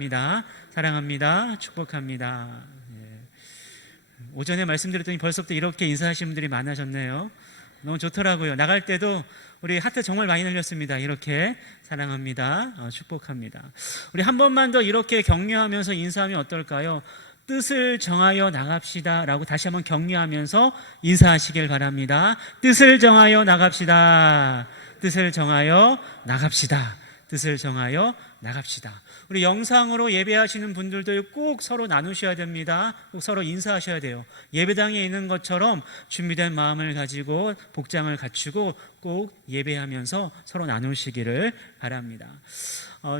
바랍니다. 사랑합니다. 축복합니다. 오전에 말씀드렸더니 벌써부터 이렇게 인사하시는 분들이 많아졌네요. 너무 좋더라고요. 나갈 때도 우리 하트 정말 많이 날렸습니다. 이렇게 사랑합니다. 축복합니다. 우리 한 번만 더 이렇게 격려하면서 인사하면 어떨까요? 뜻을 정하여 나갑시다 라고 다시 한번 격려하면서 인사하시길 바랍니다. 뜻을 정하여 나갑시다. 뜻을 정하여 나갑시다. 뜻을 정하여 나갑시다. 우리 영상으로 예배하시는 분들도 꼭 서로 나누셔야 됩니다. 꼭 서로 인사하셔야 돼요. 예배당에 있는 것처럼 준비된 마음을 가지고 복장을 갖추고 꼭 예배하면서 서로 나누시기를 바랍니다.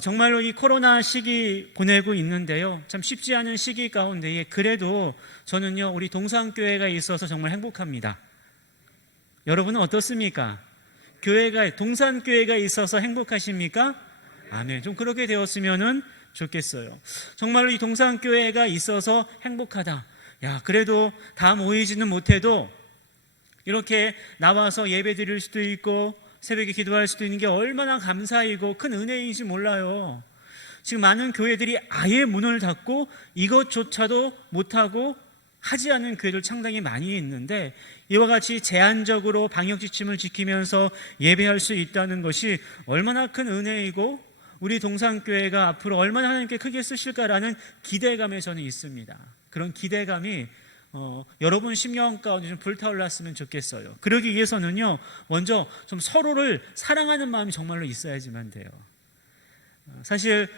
정말로 이 코로나 시기 보내고 있는데요, 참 쉽지 않은 시기 가운데에 그래도 저는요 우리 동산교회가 있어서 정말 행복합니다. 여러분은 어떻습니까? 동산교회가 있어서 행복하십니까? 아멘. 좀 그렇게 되었으면 좋겠어요. 정말로 이 동산교회가 있어서 행복하다. 그래도 다 모이지는 못해도 이렇게 나와서 예배 드릴 수도 있고 새벽에 기도할 수도 있는 게 얼마나 감사이고 큰 은혜인지 몰라요. 지금 많은 교회들이 아예 문을 닫고 이것조차도 못하고 하지 않은 교회들 상당히 많이 있는데, 이와 같이 제한적으로 방역지침을 지키면서 예배할 수 있다는 것이 얼마나 큰 은혜이고 우리 동산교회가 앞으로 얼마나 하나님께 크게 쓰실까라는 기대감에 저는 있습니다. 그런 기대감이 여러분 심령 가운데 좀 불타올랐으면 좋겠어요. 그러기 위해서는요, 먼저 좀 서로를 사랑하는 마음이 정말로 있어야지만 돼요. 사실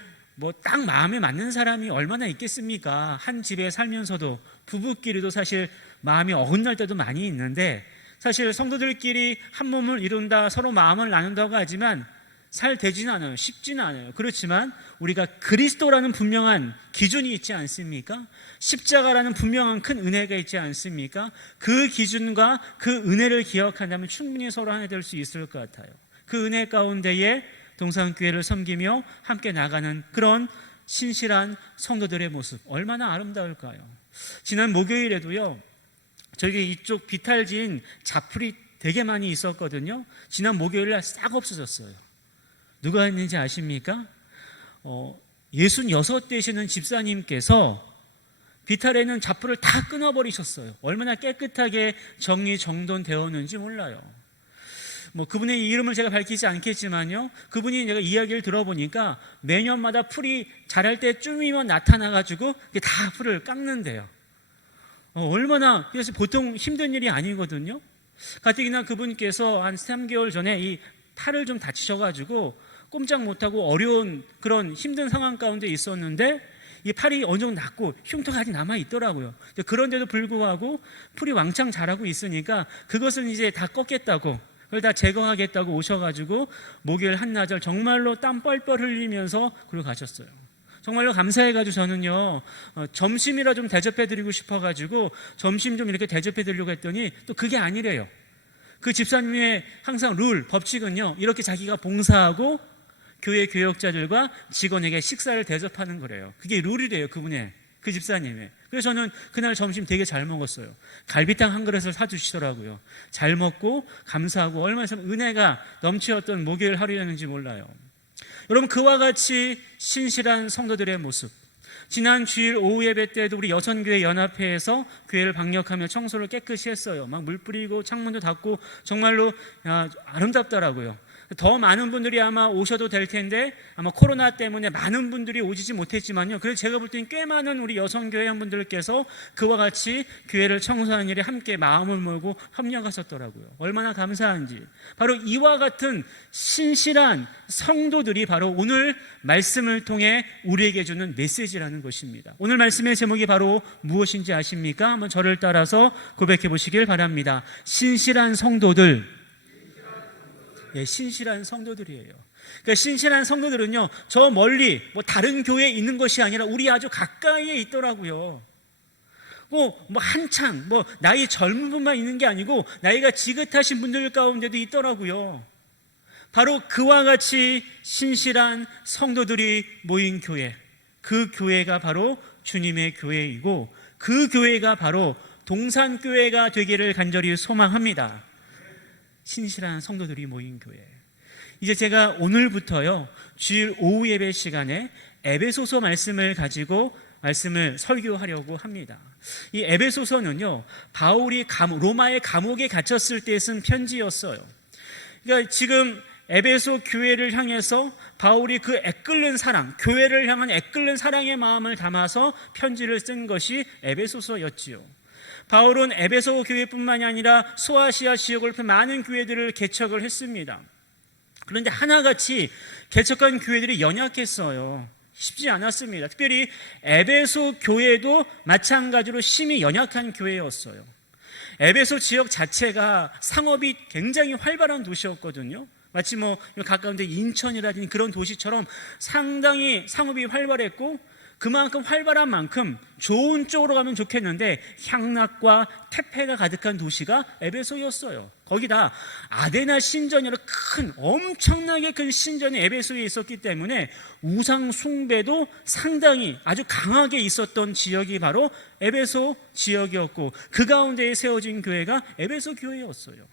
딱 마음에 맞는 사람이 얼마나 있겠습니까? 한 집에 살면서도 부부끼리도 사실 마음이 어긋날 때도 많이 있는데, 사실 성도들끼리 한 몸을 이룬다, 서로 마음을 나눈다고 하지만 잘 되지는 않아요. 쉽지는 않아요. 그렇지만 우리가 그리스도라는 분명한 기준이 있지 않습니까? 십자가라는 분명한 큰 은혜가 있지 않습니까? 그 기준과 그 은혜를 기억한다면 충분히 서로 하나 될 수 있을 것 같아요. 그 은혜 가운데에 동산교회를 섬기며 함께 나가는 그런 신실한 성도들의 모습, 얼마나 아름다울까요? 지난 목요일에도요, 저기 이쪽 비탈진 자풀이 되게 많이 있었거든요. 지난 목요일날 싹 없어졌어요. 누가 했는지 아십니까? 66 되시는 집사님께서 비탈에는 자풀을 다 끊어버리셨어요. 얼마나 깨끗하게 정리정돈되었는지 몰라요. 그분의 이름을 제가 밝히지 않겠지만요, 그분이 제가 이야기를 들어보니까 매년마다 풀이 자랄 때쯤이면 나타나가지고 다 풀을 깎는데요. 얼마나, 그래서 보통 힘든 일이 아니거든요. 가뜩이나 그분께서 한 3개월 전에 이 팔을 좀 다치셔가지고 꼼짝 못하고 어려운 그런 힘든 상황 가운데 있었는데, 이 팔이 어느 정도 낫고 흉터가 아직 남아있더라고요. 그런데도 불구하고 풀이 왕창 자라고 있으니까 그것은 이제 다 꺾겠다고, 그걸 다 제거하겠다고 오셔가지고 목요일 한나절 정말로 땀 뻘뻘 흘리면서 그러고 가셨어요. 정말로 감사해가지고 저는요, 점심이라 좀 대접해드리고 싶어가지고 점심 좀 이렇게 대접해드리려고 했더니 또 그게 아니래요. 그 집사님의 항상 법칙은요, 이렇게 자기가 봉사하고 교회 교역자들과 직원에게 식사를 대접하는 거래요. 그게 룰이래요, 그 집사님의. 그래서 저는 그날 점심 되게 잘 먹었어요. 갈비탕 한 그릇을 사주시더라고요. 잘 먹고 감사하고 얼마나 참 은혜가 넘치었던 목요일 하루였는지 몰라요. 여러분, 그와 같이 신실한 성도들의 모습, 지난 주일 오후 예배 때도 우리 여천교회 연합회에서 교회를 방역하며 청소를 깨끗이 했어요. 막 물 뿌리고 창문도 닫고 정말로 아름답더라고요. 더 많은 분들이 아마 오셔도 될 텐데 아마 코로나 때문에 많은 분들이 오시지 못했지만요, 그래서 제가 볼 때는 꽤 많은 우리 여성교회 분들께서 그와 같이 교회를 청소하는 일에 함께 마음을 모으고 협력하셨더라고요. 얼마나 감사한지. 바로 이와 같은 신실한 성도들이 바로 오늘 말씀을 통해 우리에게 주는 메시지라는 것입니다. 오늘 말씀의 제목이 바로 무엇인지 아십니까? 한번 저를 따라서 고백해 보시길 바랍니다. 신실한 성도들. 신실한 성도들이에요. 그러니까 신실한 성도들은요, 저 멀리 다른 교회에 있는 것이 아니라 우리 아주 가까이에 있더라고요. 한창 나이 젊은 분만 있는 게 아니고 나이가 지긋하신 분들 가운데도 있더라고요. 바로 그와 같이 신실한 성도들이 모인 교회, 그 교회가 바로 주님의 교회이고 그 교회가 바로 동산교회가 되기를 간절히 소망합니다. 신실한 성도들이 모인 교회. 이제 제가 오늘부터요, 주일 오후 예배 시간에 에베소서 말씀을 가지고 말씀을 설교하려고 합니다. 이 에베소서는요, 바울이 로마의 감옥에 갇혔을 때 쓴 편지였어요. 그러니까 지금 에베소 교회를 향해서 바울이 그 애끓는 사랑, 교회를 향한 애끓는 사랑의 마음을 담아서 편지를 쓴 것이 에베소서였지요. 바울은 에베소 교회뿐만이 아니라 소아시아 지역을 많은 교회들을 개척을 했습니다. 그런데 하나같이 개척한 교회들이 연약했어요. 쉽지 않았습니다. 특별히 에베소 교회도 마찬가지로 심히 연약한 교회였어요. 에베소 지역 자체가 상업이 굉장히 활발한 도시였거든요. 마치 가까운 데 인천이라든지 그런 도시처럼 상당히 상업이 활발했고, 그만큼 활발한 만큼 좋은 쪽으로 가면 좋겠는데 향락과 태폐가 가득한 도시가 에베소였어요. 거기다 아데나 신전이라 엄청나게 큰 신전이 에베소에 있었기 때문에 우상 숭배도 상당히 아주 강하게 있었던 지역이 바로 에베소 지역이었고, 그 가운데에 세워진 교회가 에베소 교회였어요.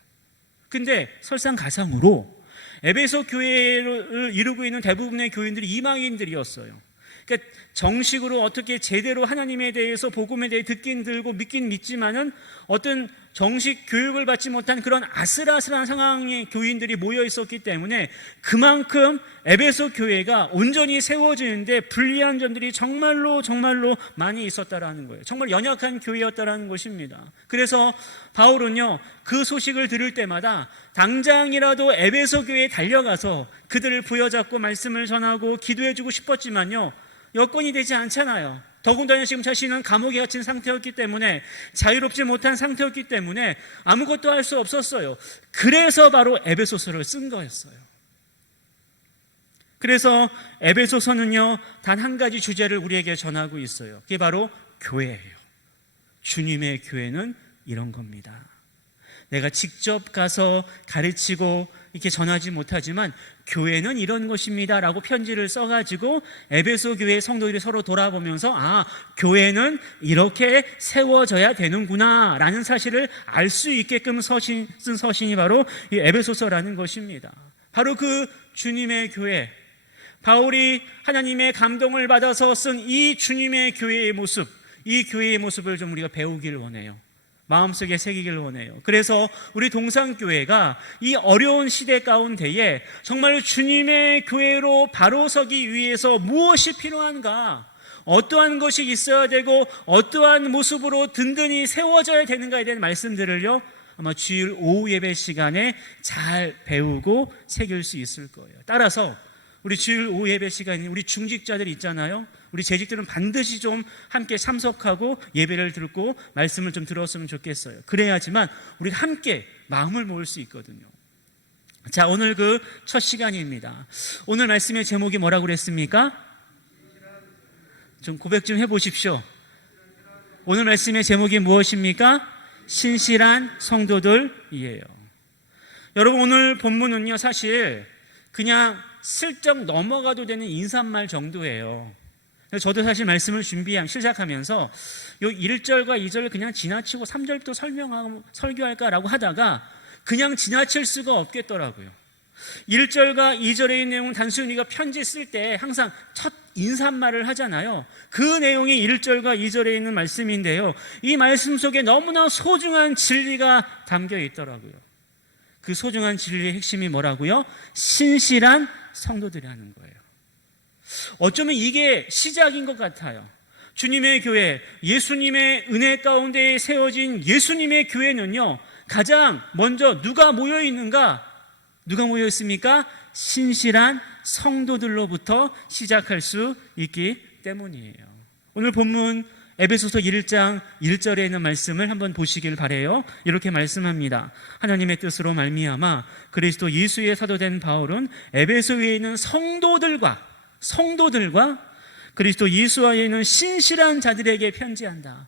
근데 설상가상으로 에베소 교회를 이루고 있는 대부분의 교인들이 이방인들이었어요. 그러니까 정식으로 어떻게 제대로 하나님에 대해서, 복음에 대해 듣긴 들고 믿긴 믿지만은 어떤 정식 교육을 받지 못한 그런 아슬아슬한 상황의 교인들이 모여 있었기 때문에 그만큼 에베소 교회가 온전히 세워지는데 불리한 점들이 정말로 많이 있었다라는 거예요. 정말 연약한 교회였다라는 것입니다. 그래서 바울은요, 그 소식을 들을 때마다 당장이라도 에베소 교회에 달려가서 그들을 부여잡고 말씀을 전하고 기도해주고 싶었지만요, 여건이 되지 않잖아요. 더군다나 지금 자신은 감옥에 갇힌 상태였기 때문에, 자유롭지 못한 상태였기 때문에 아무것도 할 수 없었어요. 그래서 바로 에베소서를 쓴 거였어요. 그래서 에베소서는요, 단 한 가지 주제를 우리에게 전하고 있어요. 그게 바로 교회예요. 주님의 교회는 이런 겁니다. 내가 직접 가서 가르치고 이렇게 전하지 못하지만 교회는 이런 것입니다 라고 편지를 써가지고 에베소 교회 성도들이 서로 돌아보면서 교회는 이렇게 세워져야 되는구나 라는 사실을 알 수 있게끔 쓴 서신이 바로 이 에베소서라는 것입니다. 바로 그 주님의 교회, 바울이 하나님의 감동을 받아서 쓴 이 주님의 교회의 모습, 이 교회의 모습을 좀 우리가 배우길 원해요. 마음속에 새기길 원해요. 그래서 우리 동산교회가 이 어려운 시대 가운데에 정말 주님의 교회로 바로 서기 위해서 무엇이 필요한가, 어떠한 것이 있어야 되고 어떠한 모습으로 든든히 세워져야 되는가에 대한 말씀들을요, 아마 주일 오후 예배 시간에 잘 배우고 새길 수 있을 거예요. 따라서 우리 주일 오후 예배 시간에 우리 중직자들 있잖아요. 우리 재직들은 반드시 좀 함께 참석하고 예배를 듣고 말씀을 좀 들었으면 좋겠어요. 그래야지만 우리가 함께 마음을 모을 수 있거든요. 자, 오늘 그 첫 시간입니다. 오늘 말씀의 제목이 뭐라고 그랬습니까? 좀 고백 좀 해보십시오. 오늘 말씀의 제목이 무엇입니까? 신실한 성도들이에요. 여러분, 오늘 본문은요, 사실 그냥 슬쩍 넘어가도 되는 인사말 정도예요. 저도 사실 말씀을 시작하면서 요 1절과 2절을 그냥 지나치고 3절부터 설교할까라고 하다가 그냥 지나칠 수가 없겠더라고요. 1절과 2절에 있는 내용은 단순히 우리가 편지 쓸 때 항상 첫 인사말을 하잖아요. 그 내용이 1절과 2절에 있는 말씀인데요, 이 말씀 속에 너무나 소중한 진리가 담겨 있더라고요. 그 소중한 진리의 핵심이 뭐라고요? 신실한 성도들이라는 거예요. 어쩌면 이게 시작인 것 같아요. 주님의 교회, 예수님의 은혜 가운데 세워진 예수님의 교회는요, 가장 먼저 누가 모여 있는가? 누가 모여 있습니까? 신실한 성도들로부터 시작할 수 있기 때문이에요. 오늘 본문 에베소서 1장 1절에 있는 말씀을 한번 보시길 바라요. 이렇게 말씀합니다. 하나님의 뜻으로 말미암아 그리스도 예수의 사도된 바울은 에베소에 있는 성도들과 그리스도 예수 안에 있는 신실한 자들에게 편지한다.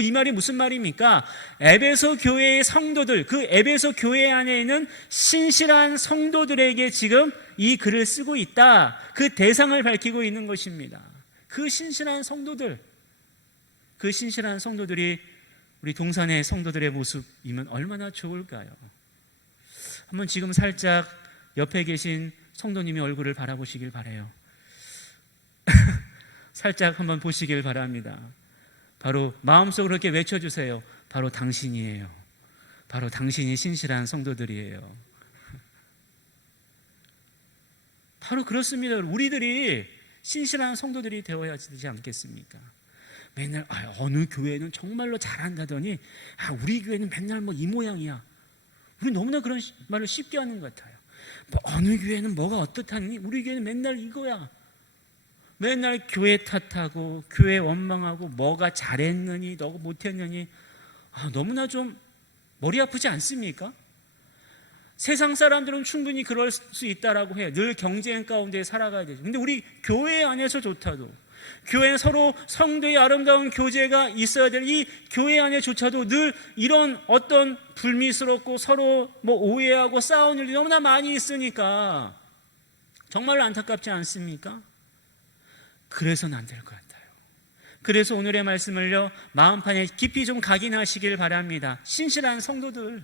이 말이 무슨 말입니까? 에베소 교회의 성도들, 그 에베소 교회 안에 있는 신실한 성도들에게 지금 이 글을 쓰고 있다. 그 대상을 밝히고 있는 것입니다. 그 신실한 성도들이 우리 동산의 성도들의 모습이면 얼마나 좋을까요? 한번 지금 살짝 옆에 계신 성도님의 얼굴을 바라보시길 바라요. 살짝 한번 보시길 바랍니다. 바로 마음속으로 이렇게 외쳐주세요. 바로 당신이에요. 바로 당신이 신실한 성도들이에요. 바로 그렇습니다. 우리들이 신실한 성도들이 되어야 되지 않겠습니까? 맨날 어느 교회는 정말로 잘한다더니 우리 교회는 맨날 뭐 이 모양이야. 우리 너무나 그런 말을 쉽게 하는 것 같아요. 뭐 어느 교회는 뭐가 어떻다니 우리 교회는 맨날 이거야. 맨날 교회 탓하고 교회 원망하고 뭐가 잘했느니 너가 못했느니 너무나 좀 머리 아프지 않습니까? 세상 사람들은 충분히 그럴 수 있다라고 해요. 늘 경쟁 가운데 살아가야 되죠. 근데 우리 교회 안에서 좋다도, 교회 서로 성도의 아름다운 교제가 있어야 될 이 교회 안에조차도 늘 이런 어떤 불미스럽고 서로 뭐 오해하고 싸우는 일이 너무나 많이 있으니까 정말로 안타깝지 않습니까? 그래서는 안 될 것 같아요. 그래서 오늘의 말씀을요, 마음판에 깊이 좀 각인하시길 바랍니다. 신실한 성도들,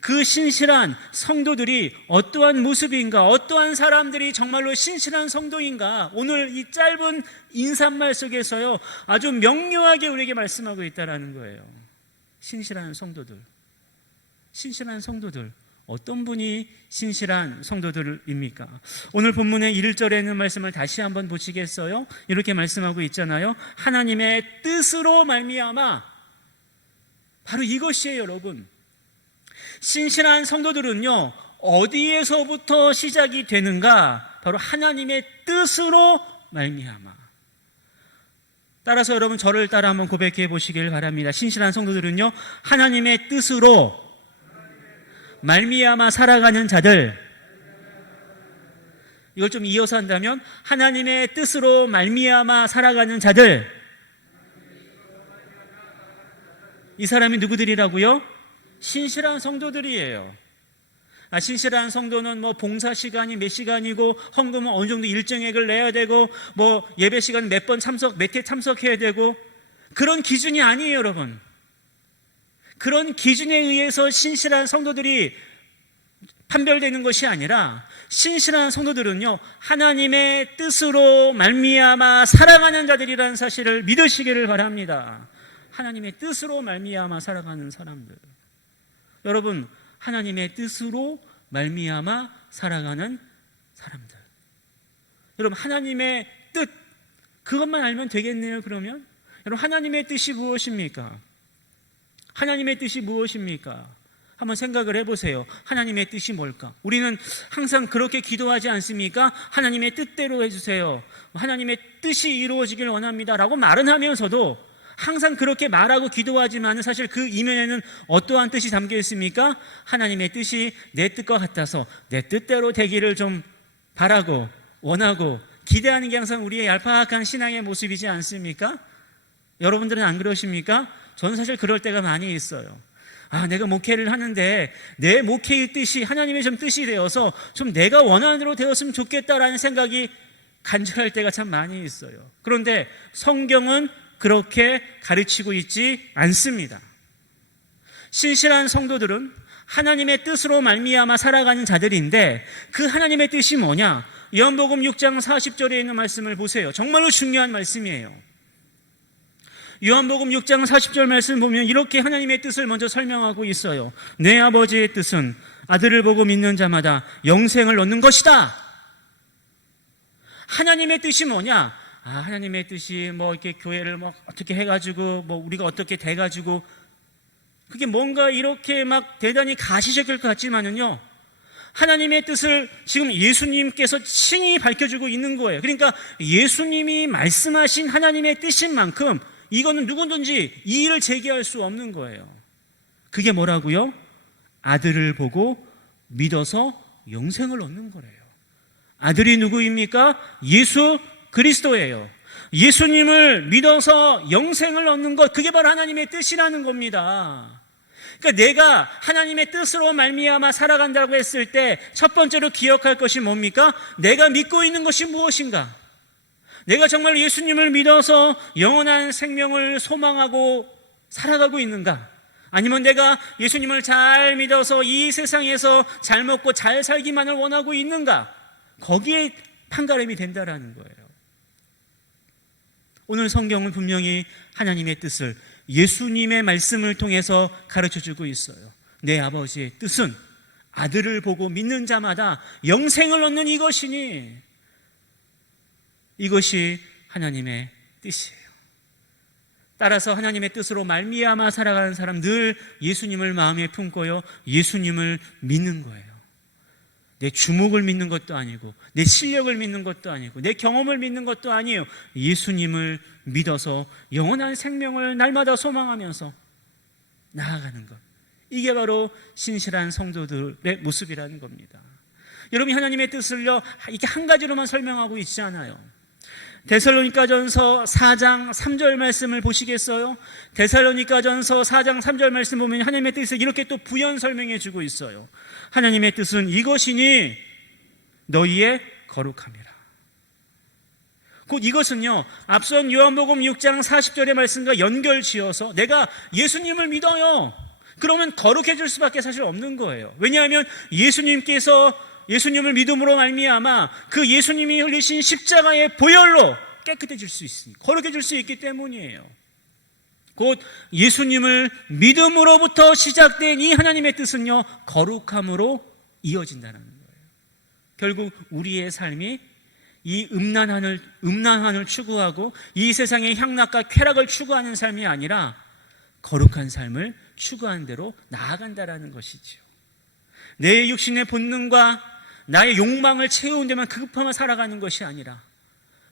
그 신실한 성도들이 어떠한 모습인가, 어떠한 사람들이 정말로 신실한 성도인가, 오늘 이 짧은 인사말 속에서요 아주 명료하게 우리에게 말씀하고 있다는 거예요. 신실한 성도들, 신실한 성도들, 어떤 분이 신실한 성도들입니까? 오늘 본문의 1절에 있는 말씀을 다시 한번 보시겠어요? 이렇게 말씀하고 있잖아요. 하나님의 뜻으로 말미암아. 바로 이것이에요, 여러분. 신실한 성도들은요, 어디에서부터 시작이 되는가? 바로 하나님의 뜻으로 말미암아. 따라서 여러분 저를 따라 한번 고백해 보시길 바랍니다. 신실한 성도들은요, 하나님의 뜻으로 말미암아 살아가는 자들. 이걸 좀 이어서 한다면 하나님의 뜻으로 말미암아 살아가는 자들. 이 사람이 누구들이라고요? 신실한 성도들이에요. 신실한 성도는 뭐 봉사 시간이 몇 시간이고 헌금은 어느 정도 일정액을 내야 되고 뭐 예배 시간 몇 번 참석, 몇 회 참석해야 되고, 그런 기준이 아니에요, 여러분. 그런 기준에 의해서 신실한 성도들이 판별되는 것이 아니라, 신실한 성도들은요, 하나님의 뜻으로 말미암아 살아가는 자들이라는 사실을 믿으시기를 바랍니다. 하나님의 뜻으로 말미암아 살아가는 사람들. 여러분, 하나님의 뜻으로 말미암아 살아가는 사람들. 여러분, 하나님의 뜻, 그것만 알면 되겠네요. 그러면 여러분, 하나님의 뜻이 무엇입니까? 하나님의 뜻이 무엇입니까? 한번 생각을 해보세요. 하나님의 뜻이 뭘까? 우리는 항상 그렇게 기도하지 않습니까? 하나님의 뜻대로 해주세요, 하나님의 뜻이 이루어지길 원합니다 라고 말은 하면서도 항상 그렇게 말하고 기도하지만 사실 그 이면에는 어떠한 뜻이 담겨 있습니까? 하나님의 뜻이 내 뜻과 같아서 내 뜻대로 되기를 좀 바라고 원하고 기대하는 게 항상 우리의 얄팍한 신앙의 모습이지 않습니까? 여러분들은 안 그러십니까? 저는 사실 그럴 때가 많이 있어요. 내가 목회를 하는데 내 목회의 뜻이 하나님의 좀 뜻이 되어서 좀 내가 원하는 대로 되었으면 좋겠다라는 생각이 간절할 때가 참 많이 있어요. 그런데 성경은 그렇게 가르치고 있지 않습니다. 신실한 성도들은 하나님의 뜻으로 말미암아 살아가는 자들인데, 그 하나님의 뜻이 뭐냐? 요한복음 6장 40절에 있는 말씀을 보세요. 정말로 중요한 말씀이에요. 요한복음 6장 40절 말씀 보면 이렇게 하나님의 뜻을 먼저 설명하고 있어요. 내 아버지의 뜻은 아들을 보고 믿는 자마다 영생을 얻는 것이다. 하나님의 뜻이 뭐냐? 하나님의 뜻이 뭐 이렇게 교회를 뭐 어떻게 해가지고 뭐 우리가 어떻게 돼가지고, 그게 뭔가 이렇게 막 대단히 가시적일 것 같지만은요, 하나님의 뜻을 지금 예수님께서 친히 밝혀주고 있는 거예요. 그러니까 예수님이 말씀하신 하나님의 뜻인 만큼 이거는 누구든지 이의를 제기할 수 없는 거예요. 그게 뭐라고요? 아들을 보고 믿어서 영생을 얻는 거래요. 아들이 누구입니까? 예수 그리스도예요. 예수님을 믿어서 영생을 얻는 것, 그게 바로 하나님의 뜻이라는 겁니다. 그러니까 내가 하나님의 뜻으로 말미암아 살아간다고 했을 때 첫 번째로 기억할 것이 뭡니까? 내가 믿고 있는 것이 무엇인가? 내가 정말 예수님을 믿어서 영원한 생명을 소망하고 살아가고 있는가? 아니면 내가 예수님을 잘 믿어서 이 세상에서 잘 먹고 잘 살기만을 원하고 있는가? 거기에 판가름이 된다라는 거예요. 오늘 성경은 분명히 하나님의 뜻을 예수님의 말씀을 통해서 가르쳐주고 있어요. 내 아버지의 뜻은 아들을 보고 믿는 자마다 영생을 얻는 이것이니, 이것이 하나님의 뜻이에요. 따라서 하나님의 뜻으로 말미암아 살아가는 사람, 늘 예수님을 마음에 품고요, 예수님을 믿는 거예요. 내 주목을 믿는 것도 아니고, 내 실력을 믿는 것도 아니고, 내 경험을 믿는 것도 아니에요. 예수님을 믿어서 영원한 생명을 날마다 소망하면서 나아가는 것, 이게 바로 신실한 성도들의 모습이라는 겁니다. 여러분, 하나님의 뜻을요, 이렇게 한 가지로만 설명하고 있지 않아요. 데살로니가전서 4장 3절 말씀을 보시겠어요? 데살로니가전서 4장 3절 말씀 보면 하나님의 뜻을 이렇게 또 부연 설명해 주고 있어요. 하나님의 뜻은 이것이니 너희의 거룩함이라. 곧 이것은요, 앞선 요한복음 6장 40절의 말씀과 연결지어서 내가 예수님을 믿어요, 그러면 거룩해질 수밖에 사실 없는 거예요. 왜냐하면 예수님을 믿음으로 말미암아 그 예수님이 흘리신 십자가의 보혈로 깨끗해질 수 있으니, 거룩해질 수 있기 때문이에요. 곧 예수님을 믿음으로부터 시작된 이 하나님의 뜻은요, 거룩함으로 이어진다는 거예요. 결국 우리의 삶이 이 음란한을 추구하고 이 세상의 향락과 쾌락을 추구하는 삶이 아니라 거룩한 삶을 추구하는 대로 나아간다라는 것이지요. 내 육신의 본능과 나의 욕망을 채우는 데만 급하며 살아가는 것이 아니라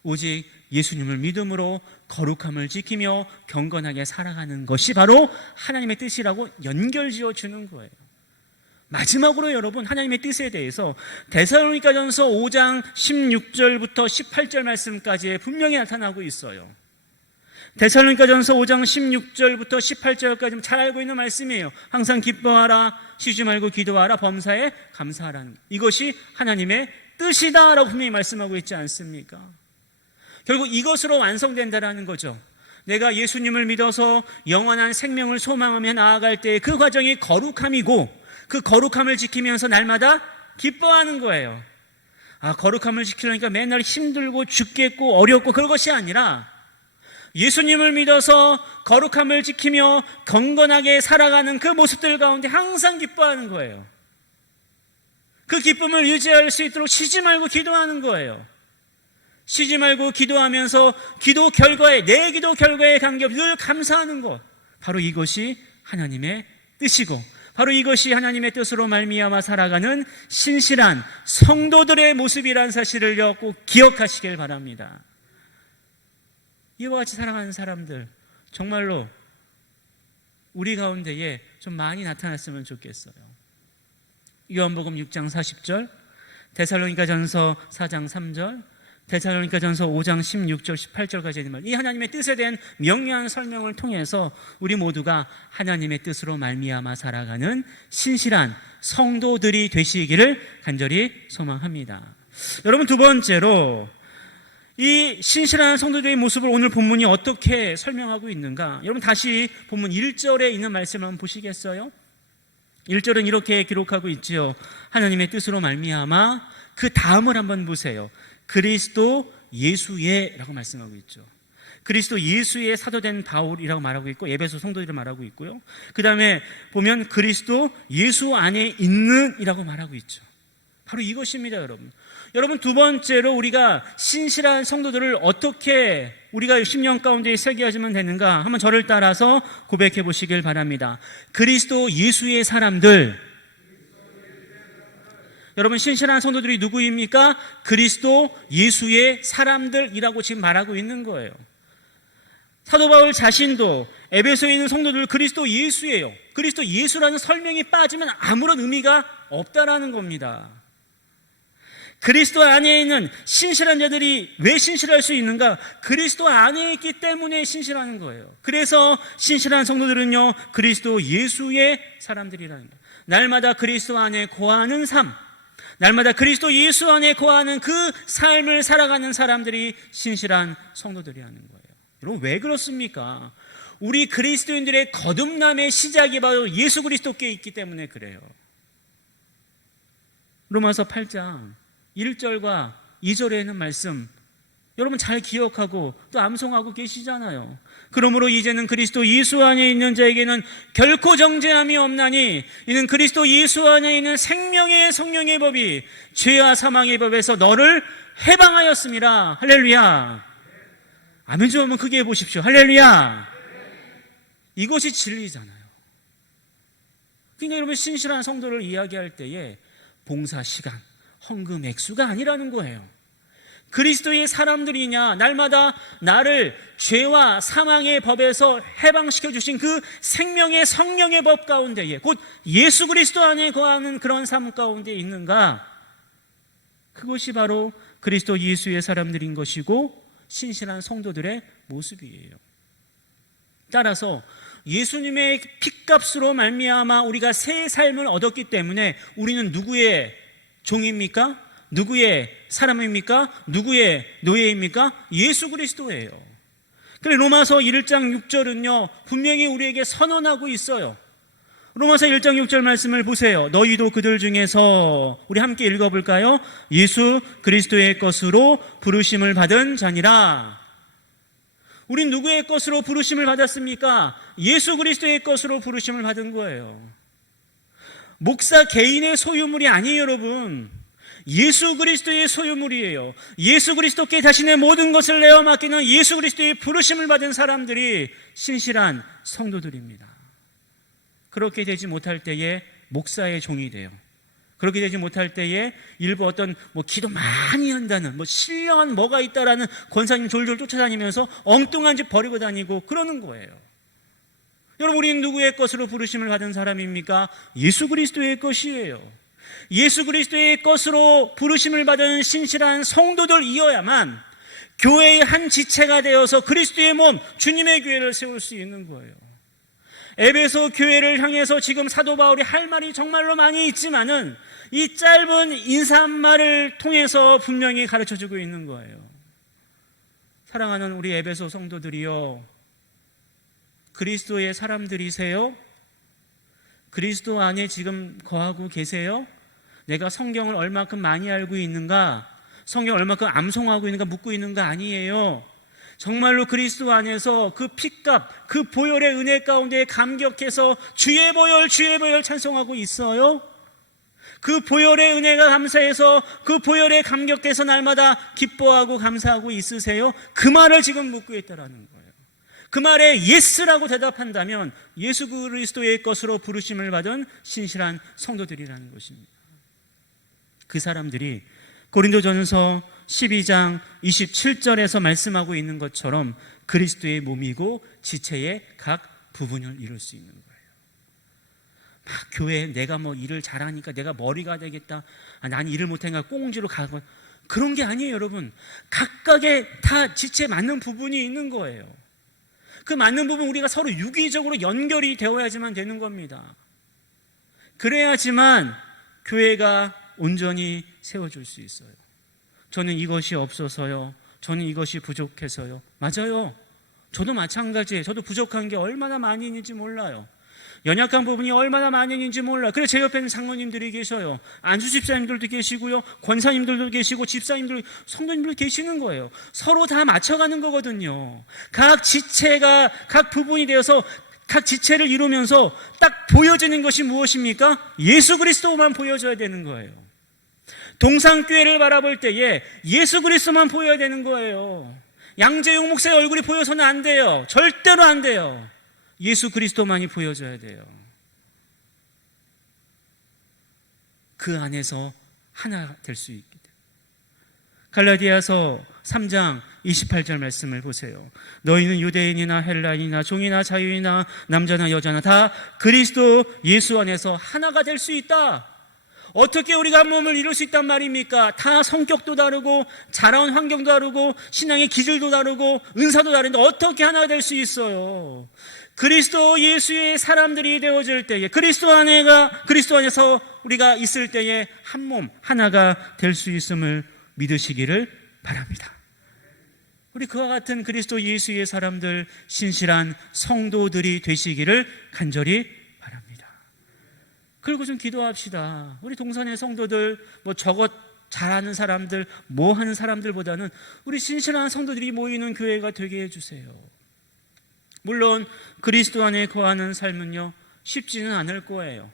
오직 예수님을 믿음으로 거룩함을 지키며 경건하게 살아가는 것이 바로 하나님의 뜻이라고 연결지어 주는 거예요. 마지막으로 여러분, 하나님의 뜻에 대해서 데살로니가전서 5장 16절부터 18절 말씀까지 분명히 나타나고 있어요. 데살로니가전서 5장 16절부터 18절까지 잘 알고 있는 말씀이에요. 항상 기뻐하라, 쉬지 말고 기도하라, 범사에 감사하라는, 이것이 하나님의 뜻이다라고 분명히 말씀하고 있지 않습니까? 결국 이것으로 완성된다라는 거죠. 내가 예수님을 믿어서 영원한 생명을 소망하며 나아갈 때 그 과정이 거룩함이고, 그 거룩함을 지키면서 날마다 기뻐하는 거예요. 거룩함을 지키려니까 맨날 힘들고 죽겠고 어렵고 그런 것이 아니라 예수님을 믿어서 거룩함을 지키며 경건하게 살아가는 그 모습들 가운데 항상 기뻐하는 거예요. 그 기쁨을 유지할 수 있도록 쉬지 말고 기도하는 거예요. 쉬지 말고 기도하면서 내 기도 결과에 관계없이 늘 감사하는 것, 바로 이것이 하나님의 뜻이고, 바로 이것이 하나님의 뜻으로 말미암아 살아가는 신실한 성도들의 모습이란 사실을 꼭 기억하시길 바랍니다. 이와 같이 살아가는 사람들, 정말로 우리 가운데에 좀 많이 나타났으면 좋겠어요. 요한복음 6장 40절, 데살로니가전서 4장 3절, 데살로니가전서 5장 16절 18절까지 있는 말, 이 하나님의 뜻에 대한 명료한 설명을 통해서 우리 모두가 하나님의 뜻으로 말미암아 살아가는 신실한 성도들이 되시기를 간절히 소망합니다. 여러분, 두 번째로 이 신실한 성도들의 모습을 오늘 본문이 어떻게 설명하고 있는가? 여러분, 다시 본문 1절에 있는 말씀을 한번 보시겠어요? 1절은 이렇게 기록하고 있지요. 하나님의 뜻으로 말미암아, 그 다음을 한번 보세요. 그리스도 예수의 라고 말씀하고 있죠. 그리스도 예수의 사도된 바울이라고 말하고 있고, 에베소 성도들을 말하고 있고요. 그 다음에 보면 그리스도 예수 안에 있는 이라고 말하고 있죠. 바로 이것입니다, 여러분. 여러분, 두 번째로 우리가 신실한 성도들을 어떻게 우리가 10년 가운데 세계하시면 되는가? 한번 저를 따라서 고백해 보시길 바랍니다. 그리스도 예수의 사람들. 여러분, 신실한 성도들이 누구입니까? 그리스도 예수의 사람들이라고 지금 말하고 있는 거예요. 사도 바울 자신도 에베소에 있는 성도들 그리스도 예수예요. 그리스도 예수라는 설명이 빠지면 아무런 의미가 없다라는 겁니다. 그리스도 안에 있는 신실한 자들이 왜 신실할 수 있는가? 그리스도 안에 있기 때문에 신실하는 거예요. 그래서 신실한 성도들은요, 그리스도 예수의 사람들이라는 거예요. 날마다 그리스도 안에 거하는 삶, 날마다 그리스도 예수 안에 거하는 그 삶을 살아가는 사람들이 신실한 성도들이라는 거예요. 여러분, 왜 그렇습니까? 우리 그리스도인들의 거듭남의 시작이 바로 예수 그리스도께 있기 때문에 그래요. 로마서 8장 1절과 2절에 있는 말씀 여러분 잘 기억하고 또 암송하고 계시잖아요. 그러므로 이제는 그리스도 예수 안에 있는 자에게는 결코 정죄함이 없나니 이는 그리스도 예수 안에 있는 생명의 성령의 법이 죄와 사망의 법에서 너를 해방하였음이라. 할렐루야. 아멘 좀 한번 크게 해보십시오. 할렐루야. 이것이 진리잖아요. 그러니까 여러분 신실한 성도를 이야기할 때에 봉사 시간, 헌금 액수가 아니라는 거예요. 그리스도의 사람들이냐, 날마다 나를 죄와 사망의 법에서 해방시켜 주신 그 생명의 성령의 법 가운데에 곧 예수 그리스도 안에 거하는 그런 삶 가운데 있는가? 그것이 바로 그리스도 예수의 사람들인 것이고 신실한 성도들의 모습이에요. 따라서 예수님의 핏값으로 말미암아 우리가 새 삶을 얻었기 때문에 우리는 누구의 종입니까? 누구의 사람입니까? 누구의 노예입니까? 예수 그리스도예요. 그래 로마서 1장 6절은요 분명히 우리에게 선언하고 있어요. 로마서 1장 6절 말씀을 보세요. 너희도 그들 중에서 우리 함께 읽어볼까요? 예수 그리스도의 것으로 부르심을 받은 자니라. 우린 누구의 것으로 부르심을 받았습니까? 예수 그리스도의 것으로 부르심을 받은 거예요. 목사 개인의 소유물이 아니에요, 여러분. 예수 그리스도의 소유물이에요. 예수 그리스도께 자신의 모든 것을 내어 맡기는 예수 그리스도의 부르심을 받은 사람들이 신실한 성도들입니다. 그렇게 되지 못할 때에 목사의 종이 돼요. 그렇게 되지 못할 때에 일부 어떤 기도 많이 한다는 신령한 뭐가 있다라는 권사님 졸졸 쫓아다니면서 엉뚱한 짓 버리고 다니고 그러는 거예요. 여러분 우리는 누구의 것으로 부르심을 받은 사람입니까? 예수 그리스도의 것이에요. 예수 그리스도의 것으로 부르심을 받은 신실한 성도들이어야만 교회의 한 지체가 되어서 그리스도의 몸, 주님의 교회를 세울 수 있는 거예요. 에베소 교회를 향해서 지금 사도 바울이 할 말이 정말로 많이 있지만은 이 짧은 인사말을 통해서 분명히 가르쳐주고 있는 거예요. 사랑하는 우리 에베소 성도들이요, 그리스도의 사람들이세요? 그리스도 안에 지금 거하고 계세요? 내가 성경을 얼마큼 많이 알고 있는가, 성경을 얼마큼 암송하고 있는가 묻고 있는 거 아니에요. 정말로 그리스도 안에서 그 핏값, 그 보혈의 은혜 가운데 감격해서 주의 보혈, 주의 보혈 찬송하고 있어요? 그 보혈의 은혜가 감사해서 그 보혈에 감격해서 날마다 기뻐하고 감사하고 있으세요? 그 말을 지금 묻고 있다라는 거예요. 그 말에 예스라고 대답한다면 예수 그리스도의 것으로 부르심을 받은 신실한 성도들이라는 것입니다. 그 사람들이 고린도전서 12장 27절에서 말씀하고 있는 것처럼 그리스도의 몸이고 지체의 각 부분을 이룰 수 있는 거예요. 막 교회에 내가 일을 잘하니까 내가 머리가 되겠다, 난 일을 못하니까 꽁지로 가고, 그런 게 아니에요. 여러분 각각의 다 지체에 맞는 부분이 있는 거예요. 그 맞는 부분 우리가 서로 유기적으로 연결이 되어야지만 되는 겁니다. 그래야지만 교회가 온전히 세워줄 수 있어요. 저는 이것이 없어서요, 저는 이것이 부족해서요. 맞아요. 저도 마찬가지예요. 저도 부족한 게 얼마나 많이 있는지 몰라요. 연약한 부분이 얼마나 많이 있는지 몰라요. 그래서 제 옆에는 장로님들이 계셔요. 안수 집사님들도 계시고요, 권사님들도 계시고 집사님들, 성도님들 계시는 거예요. 서로 다 맞춰가는 거거든요. 각 지체가 각 부분이 되어서 각 지체를 이루면서 딱 보여지는 것이 무엇입니까? 예수 그리스도만 보여줘야 되는 거예요. 동상교회를 바라볼 때에 예수 그리스도만 보여야 되는 거예요. 양재용 목사의 얼굴이 보여서는 안 돼요. 절대로 안 돼요. 예수 그리스도만이 보여줘야 돼요. 그 안에서 하나 될 수 있게 돼요. 갈라디아서 3장 28절 말씀을 보세요. 너희는 유대인이나 헬라인이나 종이나 자유이나 남자나 여자나 다 그리스도 예수 안에서 하나가 될 수 있다. 어떻게 우리가 한 몸을 이룰 수 있단 말입니까? 다 성격도 다르고 자라온 환경도 다르고 신앙의 기질도 다르고 은사도 다른데 어떻게 하나가 될 수 있어요? 그리스도 예수의 사람들이 되어질 때에, 그리스도 안에서 우리가 있을 때에 한 몸 하나가 될 수 있음을 믿으시기를 바랍니다. 우리 그와 같은 그리스도 예수의 사람들, 신실한 성도들이 되시기를 간절히 바랍니다. 그리고 좀 기도합시다. 우리 동산의 성도들 저것 잘하는 사람들, 뭐 하는 사람들보다는 우리 신실한 성도들이 모이는 교회가 되게 해주세요. 물론 그리스도 안에 거하는 삶은요, 쉽지는 않을 거예요.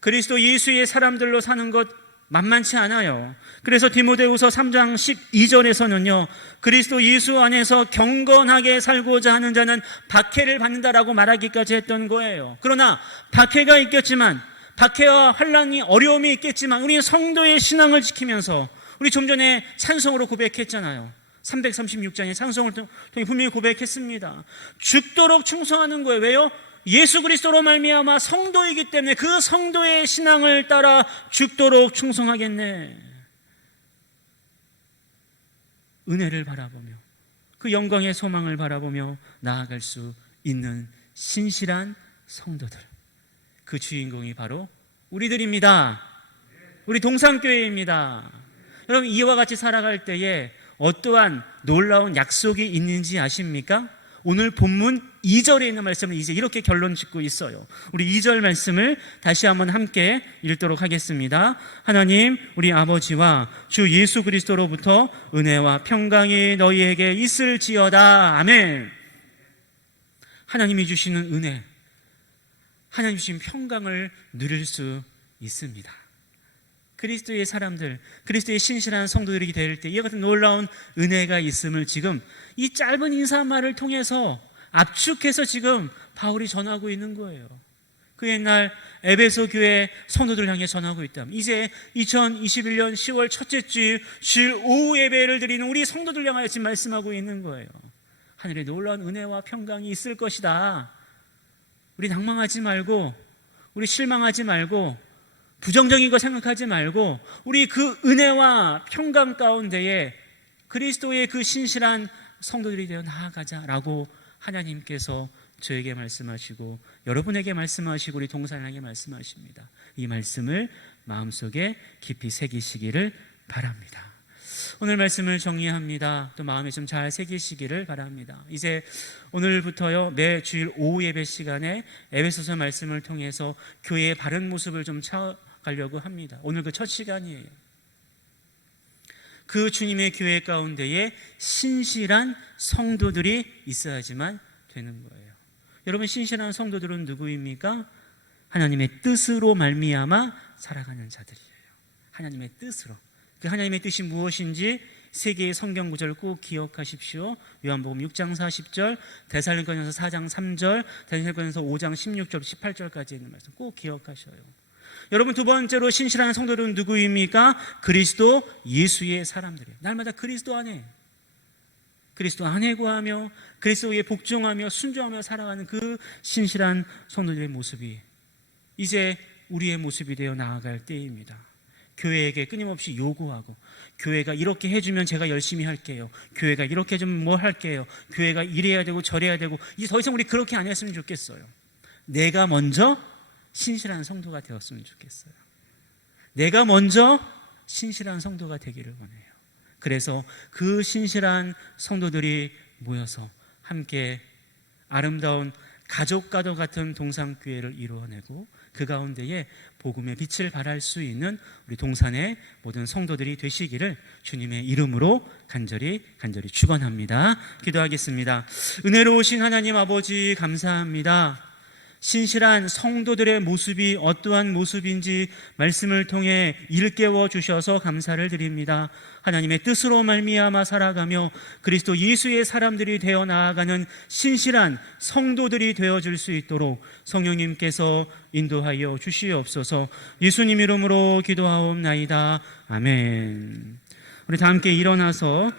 그리스도 예수의 사람들로 사는 것 만만치 않아요. 그래서 디모데후서 3장 12절에서는요, 그리스도 예수 안에서 경건하게 살고자 하는 자는 박해를 받는다라고 말하기까지 했던 거예요. 그러나 박해가 있겠지만, 박해와 환난이, 어려움이 있겠지만 우리는 성도의 신앙을 지키면서, 우리 좀 전에 찬송으로 고백했잖아요. 336장의 찬송을 통해 분명히 고백했습니다. 죽도록 충성하는 거예요. 왜요? 예수 그리스도로 말미암아 성도이기 때문에 그 성도의 신앙을 따라 죽도록 충성하겠네. 은혜를 바라보며 그 영광의 소망을 바라보며 나아갈 수 있는 신실한 성도들, 그 주인공이 바로 우리들입니다. 우리 동산교회입니다. 여러분, 이와 같이 살아갈 때에 어떠한 놀라운 약속이 있는지 아십니까? 오늘 본문 2절에 있는 말씀을 이제 이렇게 결론 짓고 있어요. 우리 2절 말씀을 다시 한번 함께 읽도록 하겠습니다. 하나님 우리 아버지와 주 예수 그리스도로부터 은혜와 평강이 너희에게 있을지어다. 아멘. 하나님이 주시는 은혜, 하나님 주신 평강을 누릴 수 있습니다. 그리스도의 사람들, 그리스도의 신실한 성도들이 될 때 이와 같은 놀라운 은혜가 있음을 지금 이 짧은 인사말을 통해서 압축해서 지금 바울이 전하고 있는 거예요. 그 옛날 에베소 교회 성도들을 향해 전하고 있다. 이제 2021년 10월 첫째 주일 오후 예배를 드리는 우리 성도들 향하여 지금 말씀하고 있는 거예요. 하늘에 놀라운 은혜와 평강이 있을 것이다. 우리 낭망하지 말고, 우리 실망하지 말고, 부정적인 거 생각하지 말고, 우리 그 은혜와 평강 가운데에 그리스도의 그 신실한 성도들이 되어 나아가자라고 하나님께서 저에게 말씀하시고 여러분에게 말씀하시고 우리 동산에게 말씀하십니다. 이 말씀을 마음속에 깊이 새기시기를 바랍니다. 오늘 말씀을 정리합니다. 또 마음에 좀 잘 새기시기를 바랍니다. 이제 오늘부터요, 매 주일 오후 예배 시간에 에베소서 말씀을 통해서 교회의 바른 모습을 좀 찾아가려고 합니다. 오늘 그 첫 시간이에요. 그 주님의 교회 가운데에 신실한 성도들이 있어야지만 되는 거예요. 여러분, 신실한 성도들은 누구입니까? 하나님의 뜻으로 말미암아 살아가는 자들이에요. 하나님의 뜻으로. 그 하나님의 뜻이 무엇인지 세 개의 성경 구절 꼭 기억하십시오. 요한복음 6장 40절, 데살로니가전서 4장 3절, 데살로니가전서 5장 16절, 18절까지 있는 말씀 꼭 기억하셔요. 여러분, 두 번째로 신실한 성도들은 누구입니까? 그리스도 예수의 사람들이에요. 날마다 그리스도 안에 구하며 그리스도에 복종하며 순종하며 살아가는 그 신실한 성도들의 모습이 이제 우리의 모습이 되어 나아갈 때입니다. 교회에게 끊임없이 요구하고, 교회가 이렇게 해주면 제가 열심히 할게요. 교회가 이렇게 좀 뭐 할게요. 교회가 이래야 되고 저래야 되고, 이제 더 이상 우리 그렇게 안 했으면 좋겠어요. 내가 먼저 신실한 성도가 되었으면 좋겠어요. 내가 먼저 신실한 성도가 되기를 원해요. 그래서 그 신실한 성도들이 모여서 함께 아름다운 가족과도 같은 동산교회를 이루어내고 그 가운데에 복음의 빛을 발할 수 있는 우리 동산의 모든 성도들이 되시기를 주님의 이름으로 간절히 축원합니다. 기도하겠습니다. 은혜로우신 하나님 아버지, 감사합니다. 신실한 성도들의 모습이 어떠한 모습인지 말씀을 통해 일깨워 주셔서 감사를 드립니다. 하나님의 뜻으로 말미암아 살아가며 그리스도 예수의 사람들이 되어 나아가는 신실한 성도들이 되어줄 수 있도록 성령님께서 인도하여 주시옵소서. 예수님 이름으로 기도하옵나이다. 아멘. 우리 다 함께 일어나서